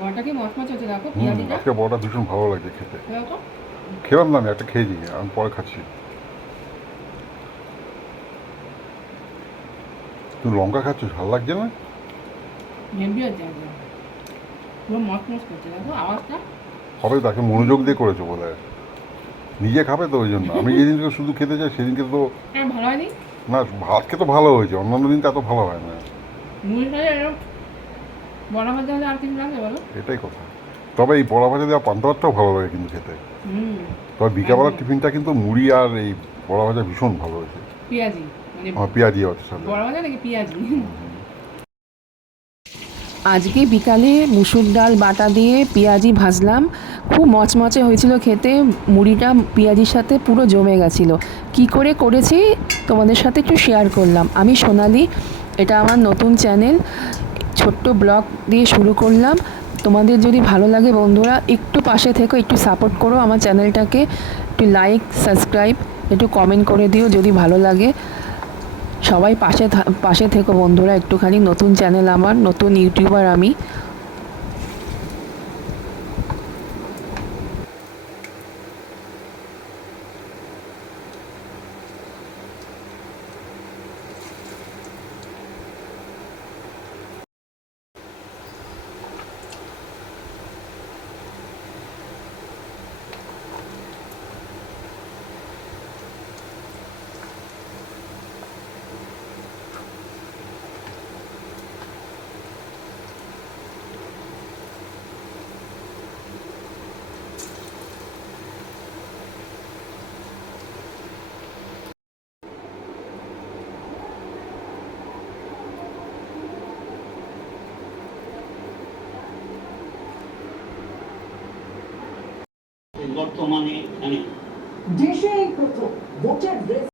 বড়াটা কি মচমচে হচ্ছে দেখো, পেঁয়াজিটা। আজকে বড়াটা ভীষণ ভালো লাগছে খেতে। দেখো খেলাম না, আমি একটা খেয়েছি, আমি পরে খাচ্ছি। তুমি লঙ্কা খাচ্ছ, ঝাল লাগছে না? হেভি হচ্ছে একদম, পুরো মচমচ করছে দেখো আওয়াজটা। হবে, তাকে মনোযোগ দিয়ে করেছো বোধ হয়, নিজে খাবে তো ওই জন্য। আমি যেদিনকে শুধু খেতে চাই সেদিনকে তো হ্যাঁ ভালো হয়নি। না, আজকে তো ভালো হয়েছে, অন্যান্য দিন তো এত ভালো হয় না। মুড়ির সাথে এরকম বড়া ভাজা হলে আর কিছু লাগবে বলো? এটাই কথা। তবে এই বড়া ভাজা দেওয়া পান্তা ভাতটাও ভালো লাগে কিন্তু খেতে। হুম। তবে বিকালবেলার একদম। টিফিনটা কিন্তু মুড়ি আর এই বড়া ভাজা ভীষণ ভালো হয়েছে। পেঁয়াজি মানে আমার পেঁয়াজি আছে সাথে। বড়া ভাজা নাকি পেঁয়াজি? আজকে বিকালে মুসুর ডাল বাটা দিয়ে পেঁয়াজি ভাজলাম, খুব মচমচে হয়েছিল খেতে। মুড়িটা পেঁয়াজির সাথে পুরো জমে গেছিলো। কি করে করেছি তোমাদের সাথে একটু শেয়ার করলাম। আমি সোনালি, এটা আমার নতুন চ্যানেল, ছোট্ট ব্লগ দিয়ে শুরু করলাম। তোমাদের যদি ভালো লাগে বন্ধুরা, একটু পাশে থেকো, একটু সাপোর্ট করো আমার চ্যানেলটাকে, একটু লাইক সাবস্ক্রাইব একটু কমেন্ট করে দিও যদি ভালো লাগে। সবাই পাশে থেকো বন্ধুরা একটুখানি। নতুন চ্যানেল আমার, নতুন ইউটিউবার আমি। বর্তমানে দেশে এই প্রথম ভোটের